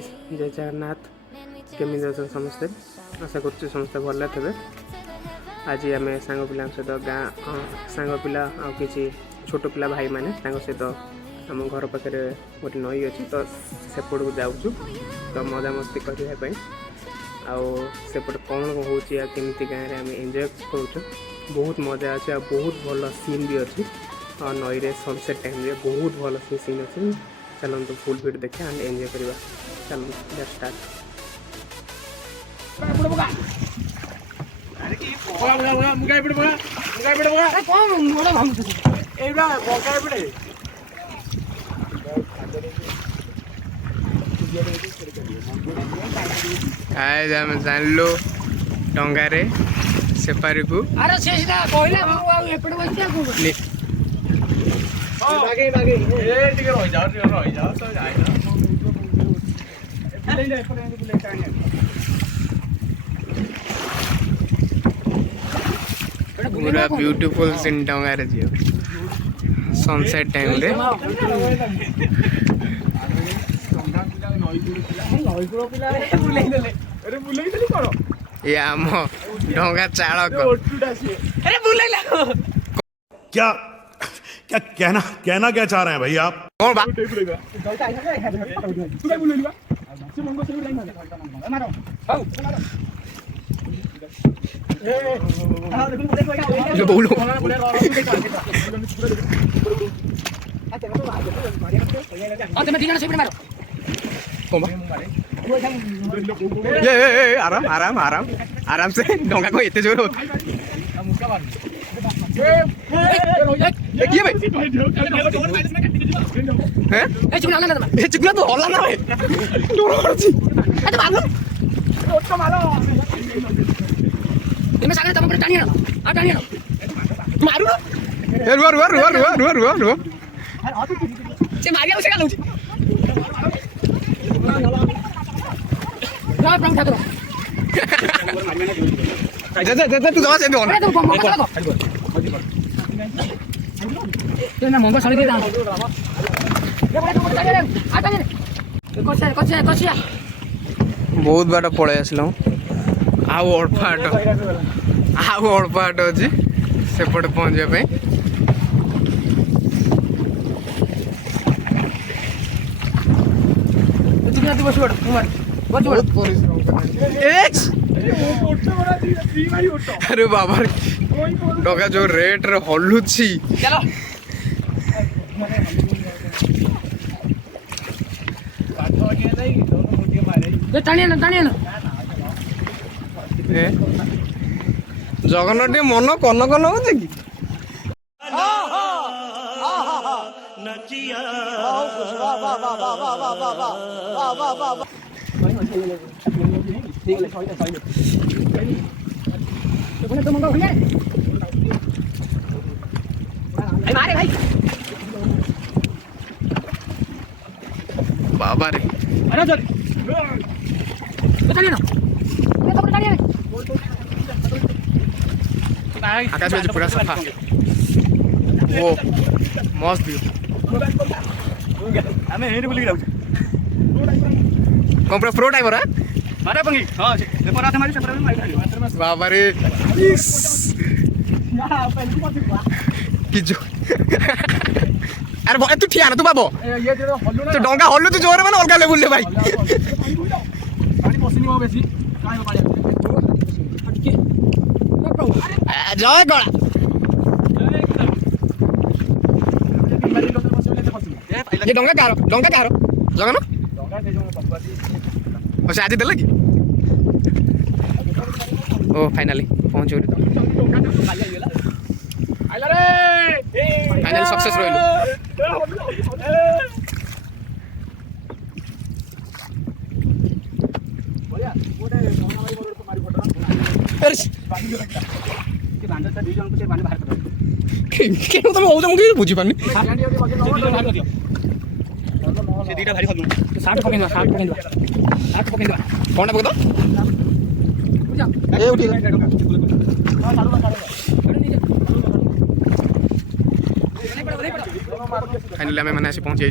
Guys जय जगन्नाथ केमी अच्छा समस्ते आशा कर समस्ते भल थे। आज आम सांग पिला सहित गाँ सांग पिला आ कि छोट पिला भाई मैंने सहित आम घर पाखे गोटे नई अच्छी तो सेपट को जाऊँ तो मजा मस्ती करने आउट कौन होमती गाँव में आम एंजय कर बहुत मजा अच्छे बहुत भल सीन भी अच्छी नई रे सनसेट टाइम रे बहुत भल सीन अच्छी। चलते फुल वीडियो देखा एंड एंजॉय करवा। चलो लेट्स स्टार्ट। आज आम जानलु डंगारे सेपारी को पूरा ब्यूटीफुल सीन डंगारे जी सनसेट टाइम रे ये आम डंगा चालक क्या क्या कहना क्या चाह रहे हैं भाई आप? कौन बा बोलो ये आराम आराम आराम आराम से डोंगा को इतने जोर चिकना तो हल्ला ना भाई सागर तुम टाणी टाणी मारू रुआ रुआ रुआ रुआ रुआ रुआ रुआ से मारिया उसे गालू ना प्रभु ठाकुर तू जमा से ना मंगो साड़ी दे दान बहुत बाटा पड़े आसलु आउ अल्प बाट अच्छी सेपटे पहुँचापी अरे बाबा डगा जो रेट रे हलुची जगन्नाथ मन कन कन हो कि बाबा रे आकाश में पूरा सफा वो मस्त व्यू आमे हेरी बुली जाऊ कौन पूरा प्रो टाइपर है मारे पंगी हां पेपर आते मारी सेपर मारी बाबा रे कि जो अरे भाई तू ठिया ना तू बाबो ये जो हल्लू ना तो डंगा हल्लू तो जोर में अलगा लेवल ले भाई पानी पसनी हो बेसी काय हो पानी जय गड़ा ये डंगा कहारो जगन अच्छा आज देला कि ओ फाइनली पहुंच गए फाइनल सक्सेस रहिलु तुम बुझी पानी फाइनली आम मैंने आसी पहुँची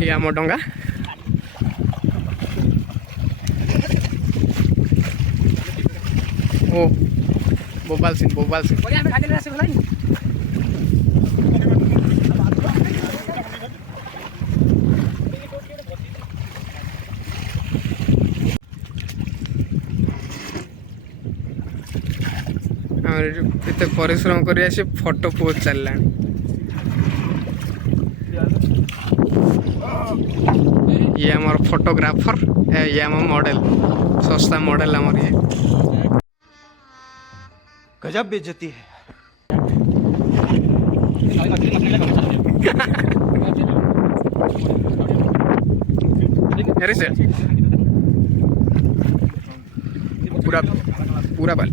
ये आम डंगा ओ बोबाल सिंह एते परिश्रम कर फोटो पोज चलला ये हमार फोटोग्राफर ये हमार मॉडल सस्ता मॉडल हमार ये गजब बेइज्जती है। अरे सर पूरा बाल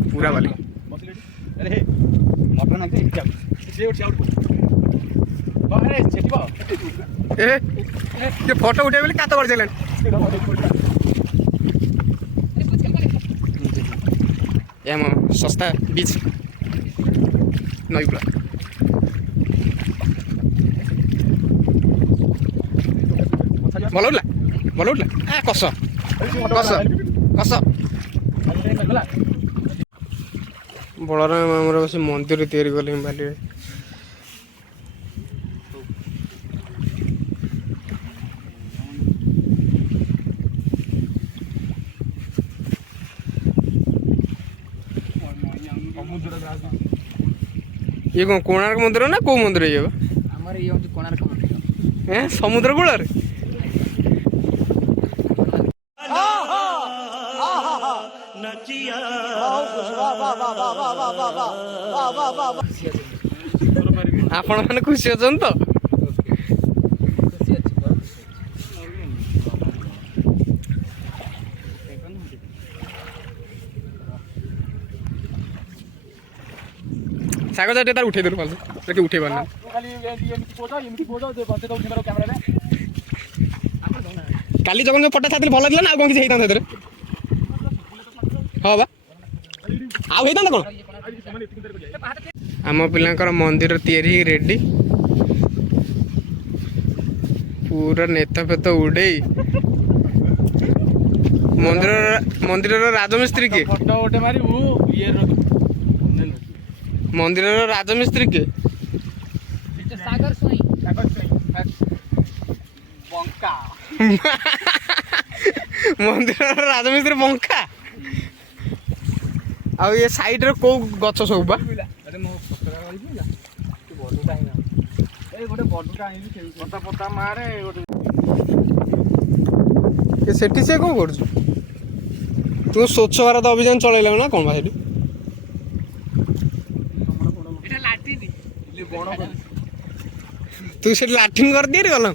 ये फोटो उठे बोले कात कर चलन ये हम सस्ता बीच नईपुरा ଭଲ ଉଠିଲା କଷ ବଳରାମ ଆମର ବସି ମନ୍ଦିର ତିଆରି କଲେ ବାଲିରେ ये कौन कोणार्क मंदिर ना को मंदिर ये ଆମର ଇଏ ହେଉଛି କୋଣାର୍କ ମନ୍ଦିର। समुद्र कूଳରେ ଆପଣ ମାନେ ଖୁସି ଅଛନ୍ତି ତ ଶାଗ ଯାଟେ ତାର ଉଠେଇ ଦେଲୁ ଭଲ ସେଠି ଉଠେଇ ପାରିଲା କାଲି ଯখন ଯୋଉ ଫଟୋ ଛାଡ଼ିଥିଲି ଭଲ ଥିଲା ନା ଆଉ କଣ କିଛି ହେଇଥାନ୍ତା ସେଥିରେ ହଁ ବା ଆଉ ହେଇଥାନ୍ତା କଣ ଆମ ପିଲାଙ୍କର ମନ୍ଦିର ତିଆରି ରେଡି ପୁରା ନେତ ଫେତ ଉଡେଇ ମନ୍ଦିରର ରାଜମିସ୍ତ୍ରୀ କିଏ ଫଟୋ ଗୋଟେ ମାରିବୁ ଇଏ ମନ୍ଦିରର ରାଜମିସ୍ତ୍ରୀ କିଏ ସାଗର ସ୍ୱାଇଁ ବଙ୍କା ମନ୍ଦିରର ରାଜମିସ୍ତ୍ରୀ ବଙ୍କା ଆଉ ଏ ସାଇଡରେ କୋଉ ଗଛ ସବୁ ବା ସେଠି ସେ କଣ କରୁଛୁ ତୁ ସ୍ୱଚ୍ଛ ଭାରତ ଅଭିଯାନ ଚଳେଇଲା ନା କଣ ବା ସେଠି ତୁ ସେଠି ଲାଟ୍ରିନ୍ କରିଦିଏ ଗଲ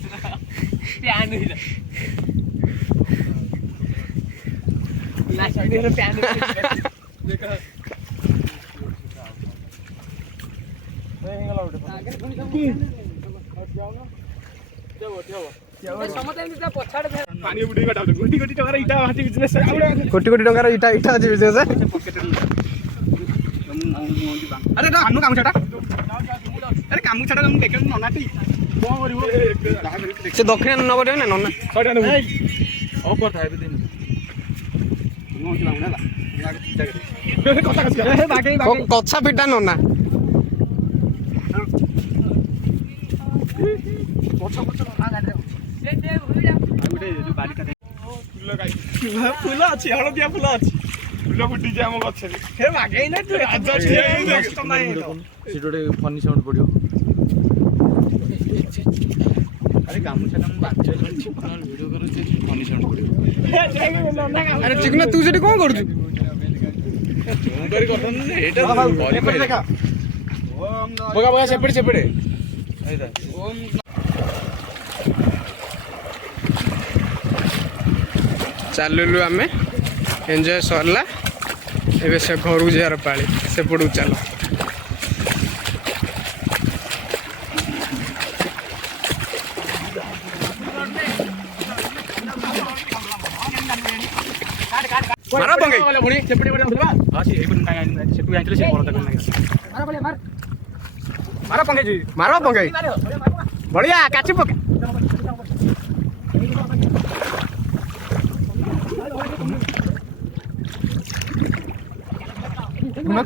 କୋଟି କୋଟି ଟଙ୍କାର ଇଟା ଇଟା ଅଛି ବିଜନେସ୍ अरे कामू काम छाटा अरे कामू छाटा तुम देख ननाटी कौन करिवो से दक्षिण नब देवे ना नना ओ करता है दिन नो चला ना कच्छा पिटा नना फूल अच्छी हलदिया फूल अच्छी फूल फुटी आम गछे हे मागेई ना तू आज ଗୋଟେ ଫନି ସାଉଣ୍ଡ ପଡ଼ିବ। अरे गामुछा हम बात वीडियो करू फनी साउंड पड़ियो अरे चिकना तू सेठी कोन करछु ମୁଁ କରି କରथन एटा କରି କରି देखा बगा बगा सेपड़े सेपड़े एदा ओम चाललु आमे एंजॉय सरला एबे से घरु जार पाली से पडू चल मारा पंगे वाला भुणी सेपड़े बडे उठबा हां से एबन काय सेटु आइतले से परता कर नाही मारा बोले मार ମାର ପକେଇଛି ମାର ପକେଇ ବଢିଆ କାଚି ପକେ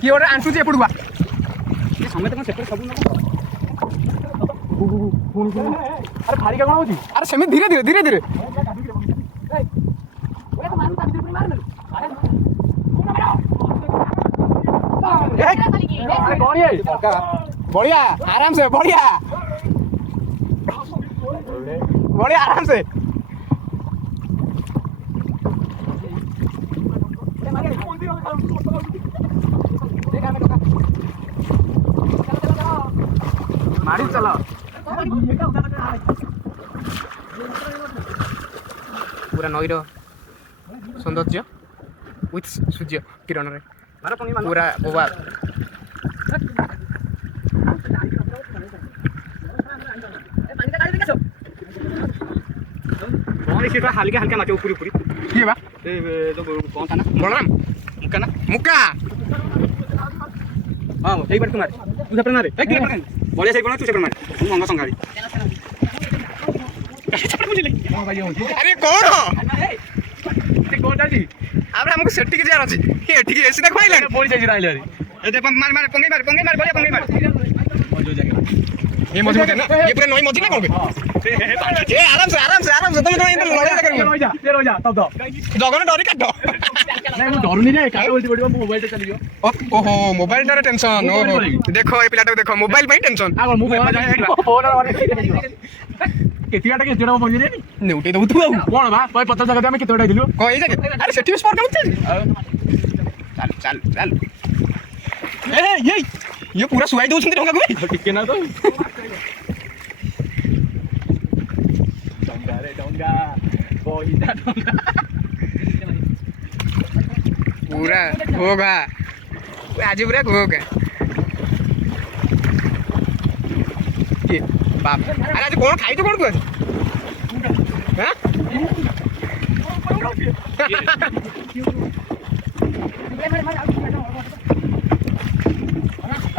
କିଏ ଗୋଟେ ଆଣ୍ଟୁଛି ଏପଟକୁ ସମେତ କଣ ସେପଟେ ସବୁ ଆରେ ଫାରିକା କଣ ହଉଛି ଆରେ ସେମିତି ଧୀରେ ଧୀରେ ଧୀରେ ଧୀରେ बढ़िया आराम से बढ़िया बढ़िया आराम से मारी चलो पूरा नईर सौंदर्य विथ सूर्य किरण रे पूरा बोबा हल्के हल्के नाचो ऊपर ऊपर किए बा जो कौन था ना बलराम मुक्का ना मुक्का हाँ यही बार तुम्हारे तू सेपरेट मारे बढ़िया सही बना तू सेपरेट मारे तू मंगा संगारी अरे कौन हो कौन जाजी आबरे हमको सेट्टी के जार अछि ये ठीक है सीधा खोइले बोली जाजी राइले ए दे मार मार पंगे मार बढ़िया पंगे मार मजो जाके ये मजबूत है ना ये पूरे नई मजी ना कौन ए आराम से तुम इंद्र लड़ाई कर रो जा तब तो जगन डरी काट नहीं मैं डर नहीं जाए काहे बोलती बड़ी मोबाइल पे चलियो ओहो मोबाइल टारे टेंशन ओहो देखो ए पिलाटा देखो मोबाइल पे टेंशन आगो मोबाइल में जाए फोन केतियाटा पहुंची रे नेउटे दउ तू कोन बा भाई 50 जगह में केतोटा दिलु कई जगह अरे सेठी स्पॉट कम चल चल ए ये पूरा सुवाई दउ छन ढंगा को टिके ना तो डंगा रे डंगा बोईदा डंगा पूरा होगा आज पूरा होगा ये बाप अरे आज कौन खाई तो कौन को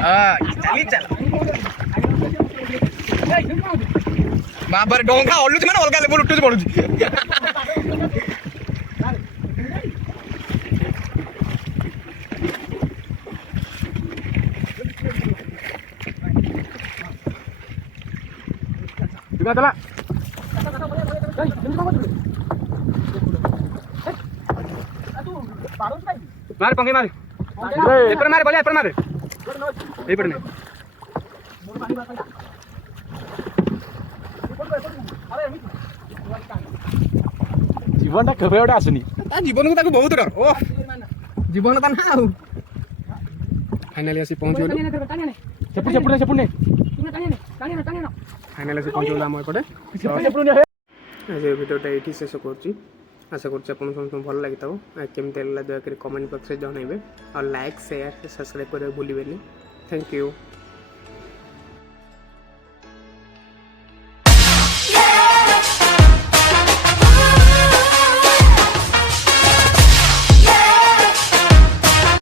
हां चल बाबर डोंगा ओलुच माने अलगा लेवल उठुच पडुची juga telah मार पंगे मार एपर मार बोले एपर मार एपर में जीवन टा केबे ओडा आसनी ता जीवन को ताको बहुत डर ओ जीवन ता ना आउ फाइनली आसी पहुंचो सेपुने फाइनली आसी पहुंचो हम एपटे आज वीडियोटा ये शेष कर आशा कर समस्त भल लगी था केमती दयाकोरी कमेंट बॉक्स में जनइबे और लाइक शेयर सब्सक्राइब करने भूलें। Thank you.